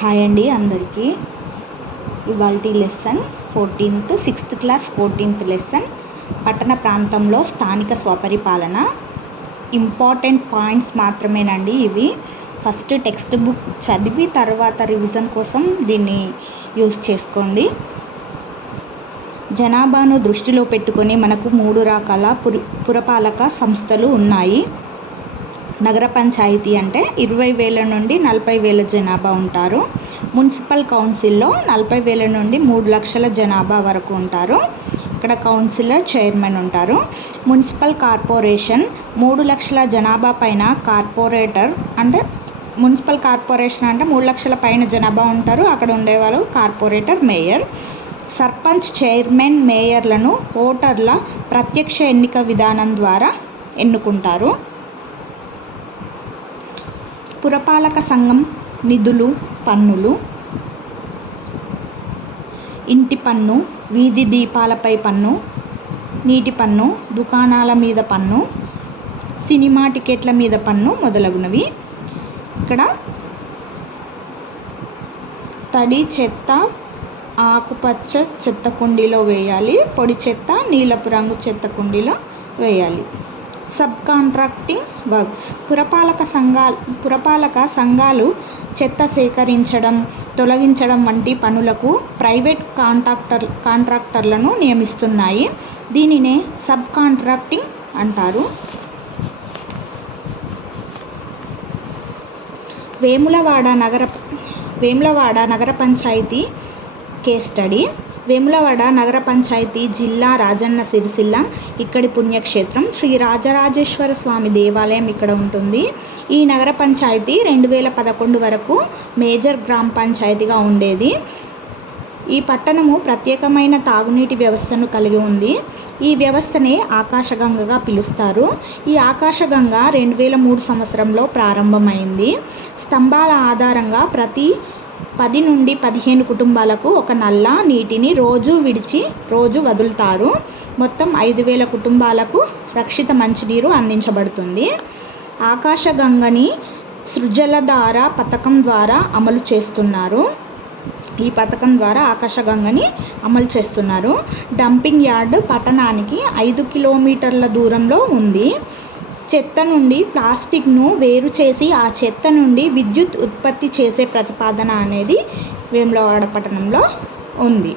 Hi అండి అందరికీ. ఇవాల్టి lesson 14th 6th class 14th lesson పట్టణ ప్రాంతంలో స్థానిక స్వపరిపాలన. ఇంపార్టెంట్ పాయింట్స్ మాత్రమేనండి ఇవి. ఫస్ట్ టెక్స్ట్ బుక్ చదివి తర్వాత రివిజన్ కోసం దీన్ని యూజ్ చేసుకోండి. జనాభాను దృష్టిలో పెట్టుకొని మనకు 3 రకాల పురపాలక సంస్థలు ఉన్నాయి. నగర పంచాయతీ అంటే 20,000 నుండి 40,000 జనాభా ఉంటారు. మున్సిపల్ కౌన్సిల్లో 40,000 నుండి 3 లక్షల జనాభా వరకు ఉంటారు. ఇక్కడ కౌన్సిలర్, చైర్మన్ ఉంటారు. మున్సిపల్ కార్పొరేషన్ 3 లక్షల జనాభా పైన కార్పొరేటర్ అంటే మున్సిపల్ కార్పొరేషన్ అంటే 3 లక్షల పైన జనాభా ఉంటారు. అక్కడ ఉండేవారు కార్పొరేటర్, మేయర్. సర్పంచ్, చైర్మన్, మేయర్లను ఓటర్ల ప్రత్యక్ష ఎన్నిక విధానం ద్వారా ఎన్నుకుంటారు. పురపాలక సంఘం నిధులు, పన్నులు: ఇంటి పన్ను, వీధి దీపాలపై పన్ను, నీటి పన్ను, దుకాణాల మీద పన్ను, సినిమా టికెట్ల మీద పన్ను మొదలగునవి. ఇక్కడ తడి చెత్త ఆకుపచ్చ చెత్త కుండీలో వేయాలి, పొడి చెత్త నీలపు రంగు చెత్త కుండీలో వేయాలి. సబ్ కాంట్రాక్టింగ్ వర్క్స్: పురపాలక సంఘాలు చెత్త సేకరించడం, తొలగించడం వంటి పనులకు ప్రైవేట్ కాంట్రాక్టర్లను నియమిస్తున్నాయి. దీనినే సబ్ కాంట్రాక్టింగ్ అంటారు. వేములవాడ నగర పంచాయతీ కేస్ స్టడీ. వేములవాడ నగర పంచాయతీ జిల్లా రాజన్న సిరిసిల్ల. ఇక్కడి పుణ్యక్షేత్రం శ్రీ రాజరాజేశ్వర స్వామి దేవాలయం ఇక్కడ ఉంటుంది. ఈ నగర పంచాయతీ 2011 వరకు మేజర్ గ్రామ పంచాయతీగా ఉండేది. ఈ పట్టణము ప్రత్యేకమైన తాగునీటి వ్యవస్థను కలిగి ఉంది. ఈ వ్యవస్థనే ఆకాశగంగగా పిలుస్తారు. ఈ ఆకాశగంగ 2003 సంవత్సరంలో ప్రారంభమైంది. స్తంభాల ఆధారంగా ప్రతి 10 నుండి 15 కుటుంబాలకు ఒక నల్ల నీటిని రోజు వదులుతారు. మొత్తం 5,000 కుటుంబాలకు రక్షిత మంచినీరు అందించబడుతుంది. ఆకాశగంగని సృజలధార పథకం ద్వారా అమలు చేస్తున్నారు. ఈ పథకం ద్వారా ఆకాశగంగని అమలు చేస్తున్నారు. డంపింగ్ యార్డ్ పట్టణానికి 5 కిలోమీటర్ల దూరంలో ఉంది. చెత్త నుండి ప్లాస్టిక్ను వేరు చేసి ఆ చెత్త నుండి విద్యుత్ ఉత్పత్తి చేసే ప్రతిపాదన అనేది వేములవాడ పట్టణంలో ఉంది.